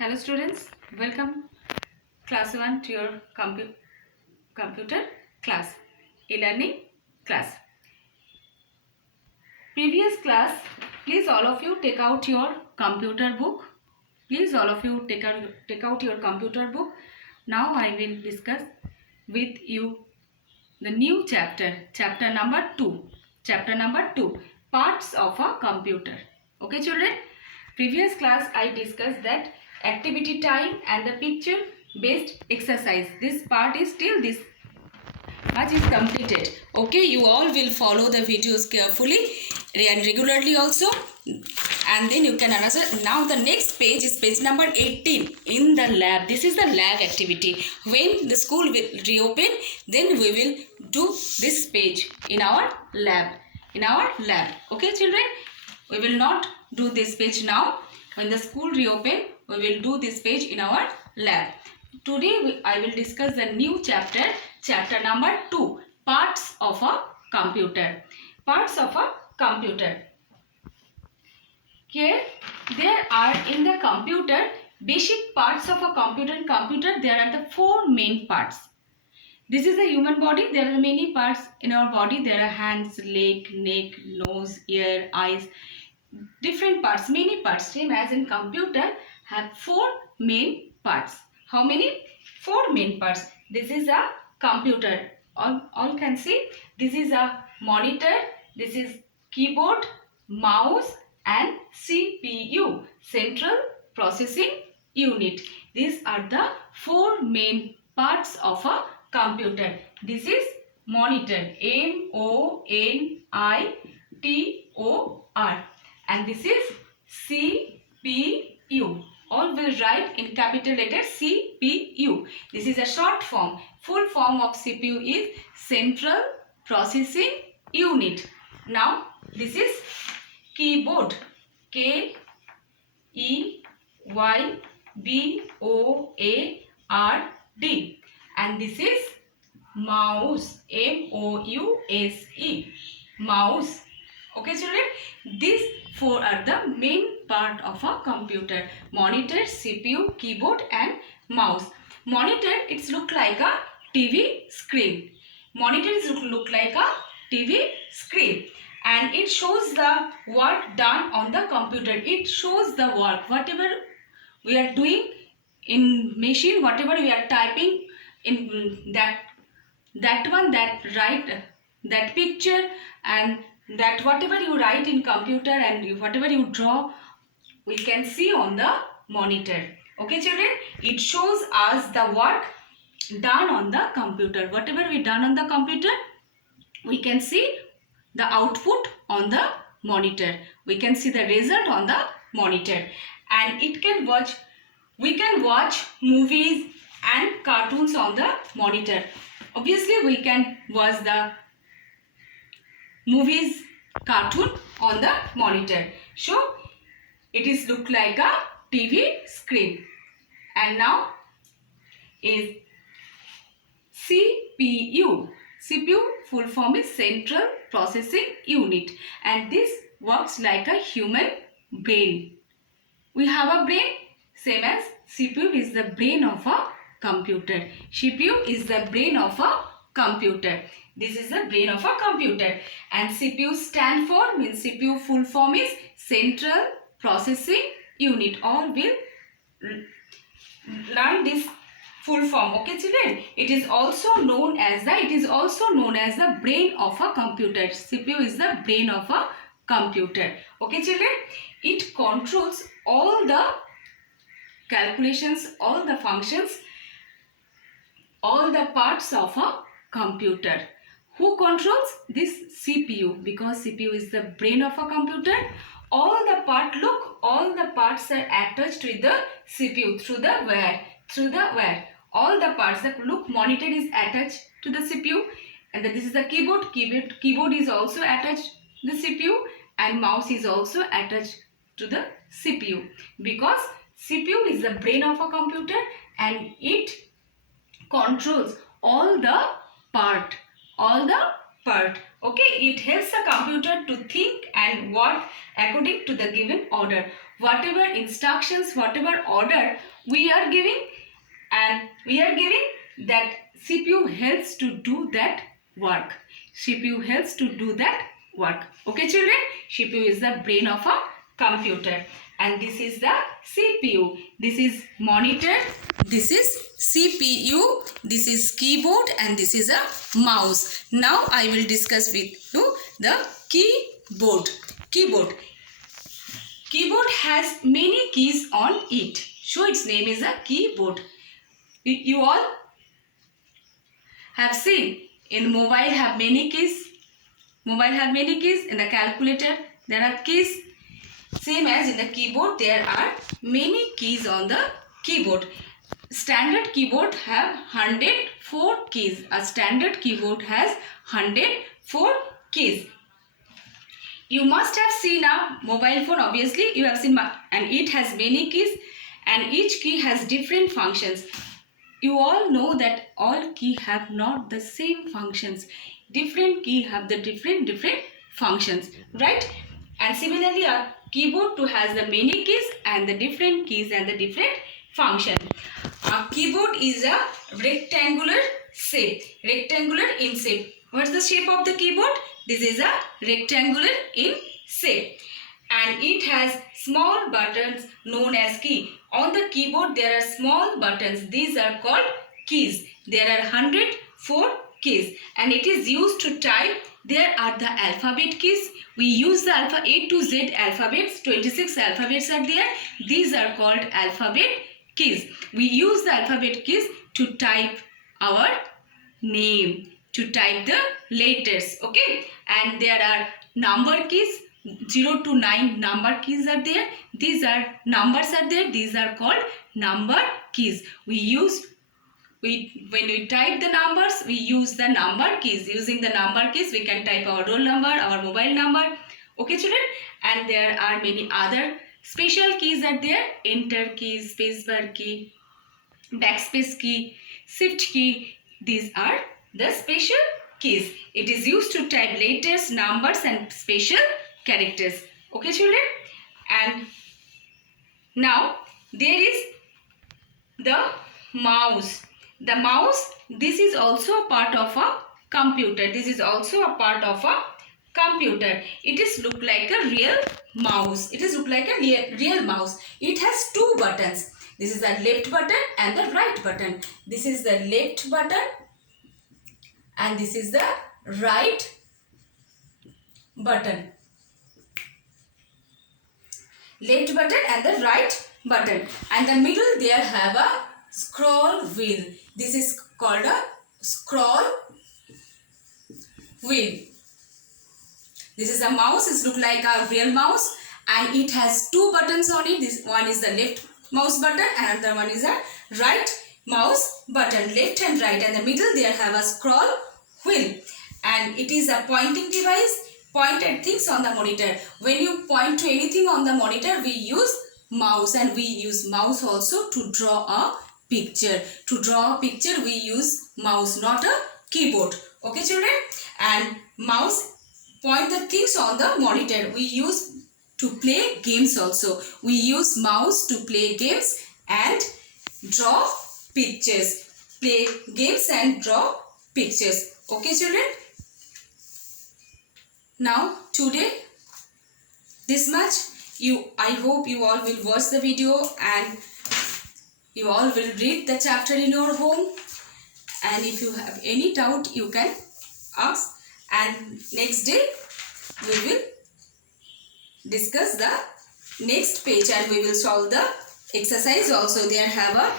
Hello students, welcome class 1 to your computer class, e-learning class. Previous class, please all of you take out your computer book. Please all of you take out your computer book. Now I will discuss with you the new chapter number 2. Chapter number 2, parts of a computer. Okay children, previous class I discussed that activity time and the picture based exercise. This part is till this much is completed. Okay, you all will follow the videos carefully and regularly also, and then you can understand. Now the next page is page number 18 in the lab. This is the lab activity. When the school will reopen, then we will do this page in our lab. Okay children, we will not do this page now. When the school reopen, we will do this page in our lab. Today I will discuss the new chapter number 2, parts of a computer. Parts of a computer. Here there are in the computer basic parts of a computer. There are the 4 main parts. This is the human body. There are many parts in our body. There are hands, leg, neck, nose, ear, eyes. Different parts, many parts. Same as in computer, have 4 main parts. How many? 4 main parts. This is a computer. All can see. This is a monitor. This is keyboard, mouse and CPU, Central Processing Unit. These are the 4 main parts of a computer. This is monitor, M-O-N-I-T-O-R, and this is CPU. All will write in capital letter CPU. This is a short form. Full form of CPU is Central Processing Unit. Now this is keyboard, K-E-Y-B-O-A-R-D, and this is mouse, M-O-U-S-E, mouse. Okay children, these 4 are the main part of a computer: monitor, CPU, keyboard and mouse. Monitor, it's look like a TV screen. Monitor is look like a TV screen, and it shows the work done on the computer. It shows the work, whatever we are doing in machine, whatever we are typing in that write that picture, and that whatever you write in computer and whatever you draw, we can see on the monitor. Okay children, it shows us the work done on the computer. Whatever we done on the computer, we can see the output on the monitor. We can see the result on the monitor, and we can watch movies and cartoons on the monitor. Obviously we can watch the movies, cartoon on the monitor. So it is look like a TV screen. And now is CPU. CPU full form is Central Processing Unit, and this works like a human brain. We have a brain, same as CPU is the brain of a computer. CPU is the brain of a computer. This is the brain of a computer, and CPU stand for, means CPU full form is Central Processing Unit. All will learn this full form. Okay children, it is also known as the brain of a computer. CPU is the brain of a computer. Okay children, it controls all the calculations, all the functions, all the parts of a computer. Who controls this? CPU, because CPU is the brain of a computer. All the parts are attached with the CPU through the wire. All the parts that look, monitor is attached to the CPU, and this is the keyboard. Keyboard is also attached to the CPU, and mouse is also attached to the CPU, because CPU is the brain of a computer and it controls all the part. Okay, it helps the computer to think and work according to the given order. Whatever instructions, whatever order we are giving, and we are giving that CPU helps to do that work. CPU helps to do that work. Okay children, CPU is the brain of a computer, and this is the CPU. This is monitor, this is CPU, this is keyboard, and this is a mouse. Now I will discuss with you the keyboard. Keyboard has many keys on it, so its name is a keyboard. You all have seen in mobile have many keys. Mobile have many keys. In the calculator there are keys. Same as in the keyboard, there are many keys on the keyboard. Standard keyboard have 104 keys. A standard keyboard has 104 keys. You must have seen a mobile phone, obviously you have seen, and it has many keys, and each key has different functions. You all know that all key have not the same functions. Different key have the different functions, right? And similarly, a keyboard too has the many keys and the different keys and the different function. A keyboard is a rectangular shape, rectangular in shape. What's the shape of the keyboard? This is a rectangular in shape, and it has small buttons known as key. On the keyboard there are small buttons. These are called keys. There are 104 keys, and it is used to type. There are the alphabet keys. We use the A to Z alphabets. 26 alphabets are there. These are called alphabet keys. We use the alphabet keys to type our name, to type the letters. Okay, and there are number keys. 0 to 9 number keys are there. These are numbers are there. These are called number keys. When we type the numbers, we use the number keys. Using the number keys, we can type our roll number, our mobile number. Okay children, and there are many other special keys are there. Enter key, spacebar key, backspace key, shift key. These are the special keys. It is used to type letters, numbers, and special characters. Okay children, and now there is the mouse. The mouse, this is also a part of a computer. This is also a part of a computer. It is look like a real mouse. It is look like a real mouse. It has two buttons. This is the left button and the right button. This is the left button and this is the right button. Left button and the right button, and the middle there have a scroll wheel. This is called a scroll wheel. This is a mouse. It looks like a real mouse, and it has two buttons on it. This one is the left mouse button and another one is a right mouse button, left and right, and the middle there have a scroll wheel, and it is a pointing device. Point at things on the monitor. When you point to anything on the monitor, we use mouse, and we use mouse also to draw a picture. To draw a picture, we use mouse, not a keyboard. Okay children, and mouse point the things on the monitor. We use to play games also. We use mouse to play games and draw pictures. Play games and draw pictures. Okay children. Now today this much. I hope you all will watch the video and you all will read the chapter in your home, and if you have any doubt you can ask, and next day we will discuss the next page and we will solve the exercise also. There have a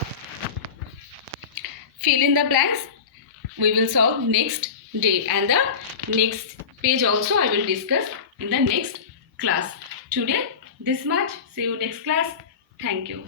fill in the blanks. We will solve next day, and the next page also I will discuss in the next class. Today this much. See you next class. Thank you.